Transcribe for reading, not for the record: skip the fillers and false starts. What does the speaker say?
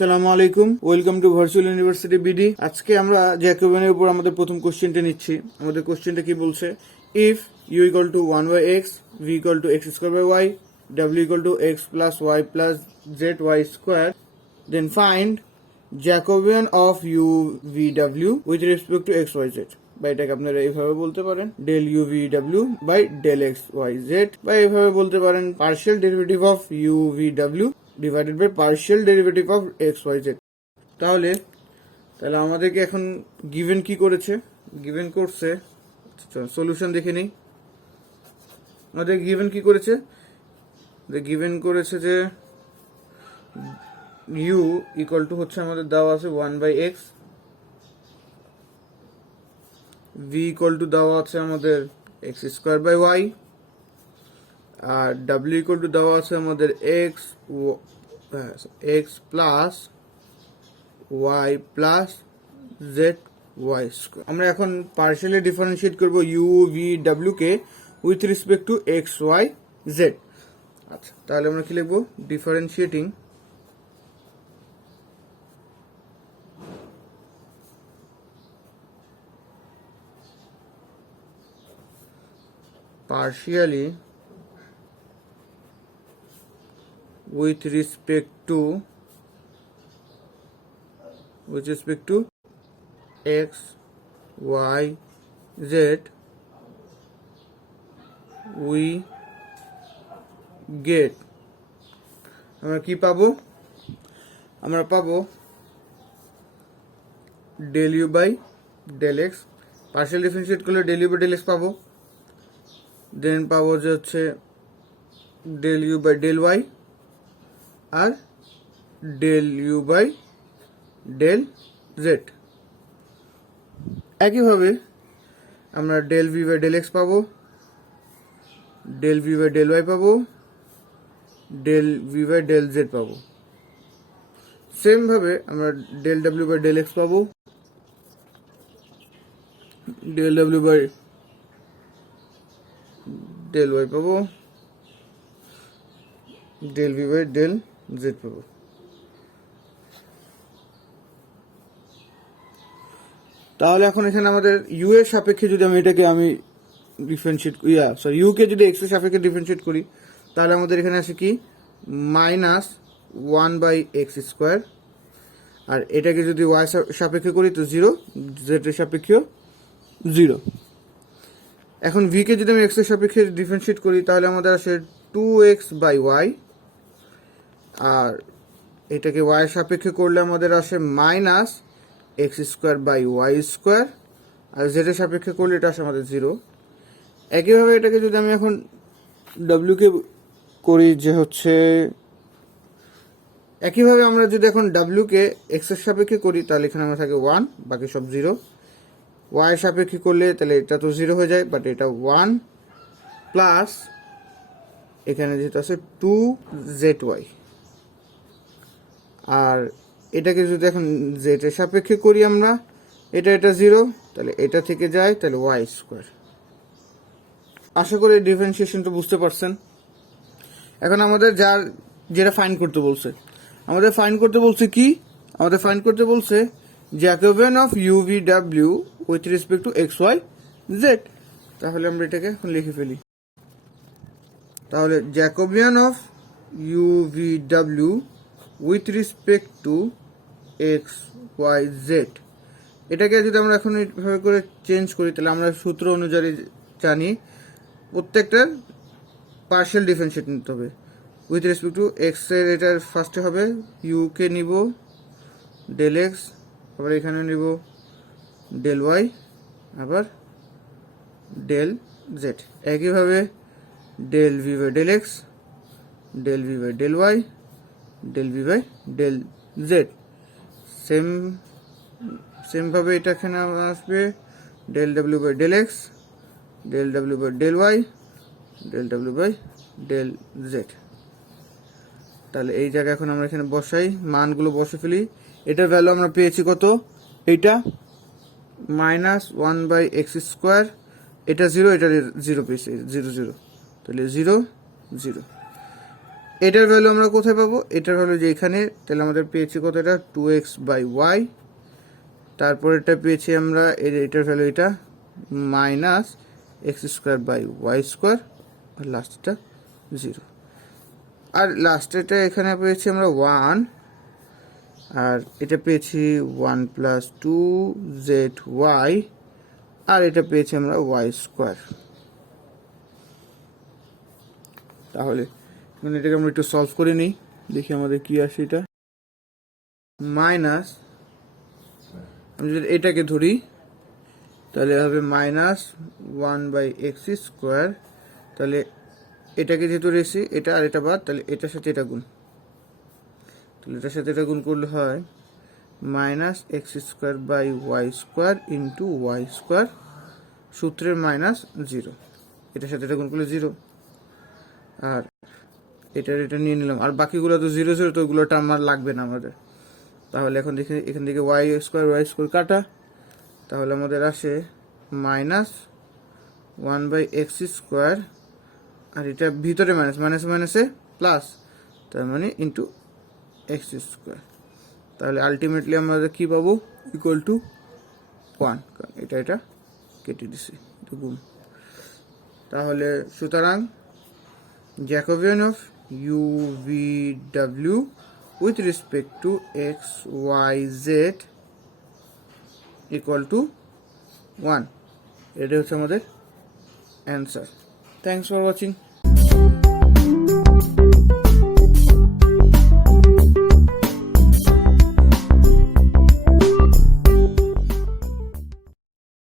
আসসালামু আলাইকুম, welcome to virtual university BD. আজকে আমরা জ্যাকোবিয়ানের উপর আমাদের প্রথম কোশ্চেনটা নিচ্ছি। আমাদের কোশ্চেনটা কি বলছে? If u equal to 1 by x, v equal to x square by y, ডাব্লিউ equal to x plus y plus z y square, then find Jacobian of u v ডাব্লিউ with respect to x y z. বা এটাকে আপনারা এইভাবে বলতে পারেন del u v ডাব্লিউ by del x y z, বা এইভাবে বলতে পারেন partial derivative of u v ডাব্লিউ divided by partial derivative of x y z. তাহলে আমাদেরকে এখন গিভেন কি করেছে? গিভেন করছে, সলিউশন দেখে নিই। আমাদের গিভেন কি করেছে? গিভেন করেছে যে ইউ ইকুয়াল টু হচ্ছে আমাদের দেওয়া আছে 1 by x, v equal to দেওয়া আছে আমাদের এক্স স্কোয়ার বাই ওয়াই, আর ডাব্লিউ ইকুয়াল টু দেওয়া আছে আমাদের x plus y plus z y square. আমরা এখন পার্শিয়ালি ডিফারেন্সিয়েট করব ইউ ভি ডাব্লিউ কে with respect to x y z. আচ্ছা, তাহলে আমরা কি লিখবো? Differentiating partially with respect to x, y, z, we get, আমরা কি পাবো? আমরা পাবো del u by del x. Partial differentiate করলে del u by del x পাবো। দেন পাবো যে হচ্ছে del u by del y আর del u by del z. একইভাবে আমরা del v by del x পাবো, del v by del y পাবো, del v by del z পাবো। সেম ভাবে আমরা ডেল ডাব্লিউ বাই ডেল এক্স পাবো, ডেল ডাব্লিউ বাই ডেল ওয়াই পাবো, del v by del z পাবো। তাহলে এখন এখানে আমাদের ইউ এর সাপেক্ষে যদি আমি এটাকে ডিফারেন্সিয়েট ইউ কে যদি এক্স এর সাপেক্ষে ডিফারেন্সিয়েট করি, তাহলে আমাদের এখানে আছে কি মাইনাস 1 বাই এক্স স্কোয়ার, আর এটাকে যদি ওয়াই সাপেক্ষে করি তো 0, জেড এর সাপেক্ষেও 0। এখন ভি কে যদি আমি এক্স এর সাপেক্ষে ডিফারেন্সিয়েট করি, তাহলে আমাদের আসে 2x বাই ওয়াই, আর এটাকে ওয়াই এর সাপেক্ষে করলে আমাদের আসে minus x square by y square, আর জেড এর সাপেক্ষে করলে এটা আসে আমাদের 0। একইভাবে এটাকে যদি আমি এখন ডাব্লিউ কে করি যে হচ্ছে, একইভাবে আমরা যদি এখন ডাব্লিউ কে এক্স এর সাপেক্ষে করি, তাহলে এখানে আমরা থাকে 1, বাকি সব 0। ওয়াই এর সাপেক্ষে করলে তাহলে এটা তো 0 হয়ে যায়, বাট এটা 1 প্লাস এখানে যেহেতু আছে 2zy, আর এটাকে যদি এখন জেড এর সাপেক্ষে করি আমরা, এটা 0, তাহলে এটা থেকে যায়, তাহলে ওয়াই স্কোয়ার। আশা করি ডিফারেন্সিয়েশনটা বুঝতে পারছেন। এখন আমাদের যেটা ফাইন্ড করতে বলছে, আমাদের ফাইন্ড করতে বলছে কি? আমাদের ফাইন্ড করতে বলছে জ্যাকোবিয়ান অফ ইউ ভি ডাব্লিউ with respect to x y z. তাহলে আমরা এটাকে এখন লিখে ফেলি। তাহলে জ্যাকোবিয়ান অফ ইউ ভি ডাব্লিউ with respect to x y z, এটাকে যদি আমরা এখন এইভাবে করে চেঞ্জ করি, তাহলে আমরা সূত্র অনুযায়ী জানি প্রত্যেকটার পার্শিয়াল ডিফারেন্সিয়েট নিতে হবে উইথ রেসপেক্ট টু এক্স এর। এটার ফার্স্টে হবে ইউ কে নিব ডেল এক্স, আবার এখানে নিব ডেল ওয়াই, আবার ডেল জেড। একইভাবে del v by del x, del v by del Y, del v by del Z. Same ভাবে এটা এখানে আসবে ডেল ডাব্লিউ বাই ডেল এক্স, ডেল ডাব্লিউ বাই ডেল ওয়াই, ডেল ডাব্লিউ বাই ডেল জেড। তাহলে এই জায়গায় এখন আমরা এখানে বসাই, মানগুলো বসে ফেলি। এটার ভ্যালু আমরা পেয়েছি কত? এইটা মাইনাস 1 বাই এক্স স্কোয়ার, এটা 0, এটা 0 পেয়েছি, 0 0, তাহলে 0 0। এটার ভ্যালু আমরা কোথায় পাবো? এটার ভ্যালু যে এখানে, তাহলে আমাদের পেয়েছি কত, এটা 2x/y, তারপর এটা পেয়েছি আমরা এটার ভ্যালু এটা -x²/y², আর লাস্টটা 0, আর লাস্টেটা এখানে পেয়েছি আমরা 1, আর এটা পেয়েছি 1 + 2zy, আর এটা পেয়েছি আমরা y²। তাহলে এটাকে আমরা একটু সলভ করে নিই, দেখি আমাদের কি আসে। এটা মাইনাস, আমি যদি এটাকে ধরি তাহলে হবে -1/x², তাহলে এটাকে যেহেতু রেখেছি এটা আর এটা বাদ, তাহলে এটার সাথে এটা গুণ, তাহলে এটার সাথে এটা গুণ করলে হয় -x²/y² ইন্টু y², সূত্রের -0, এটার সাথে এটা গুণ করলে 0, আর এটা নিয়ে নিলাম, আর বাকিগুলো তো 0 0, তো ওগুলো টার্ম আর লাগবে না আমাদের। তাহলে এখন দেখি এখান থেকে y² কাটা, তাহলে আমাদের আসে -1/x², আর এটা ভিতরে মাইনাসে প্লাস, তার মানে ইন্টু x²। তাহলে আলটিমেটলি আমরা কি পাবো? =1, কারণ এটা কেটে দিছি, এটা গুণ। তাহলে সুতরাং Jacobian of UVW with respect to x, y, z = 1, এটা হচ্ছে আমাদের অ্যান্সার। Thanks for watching.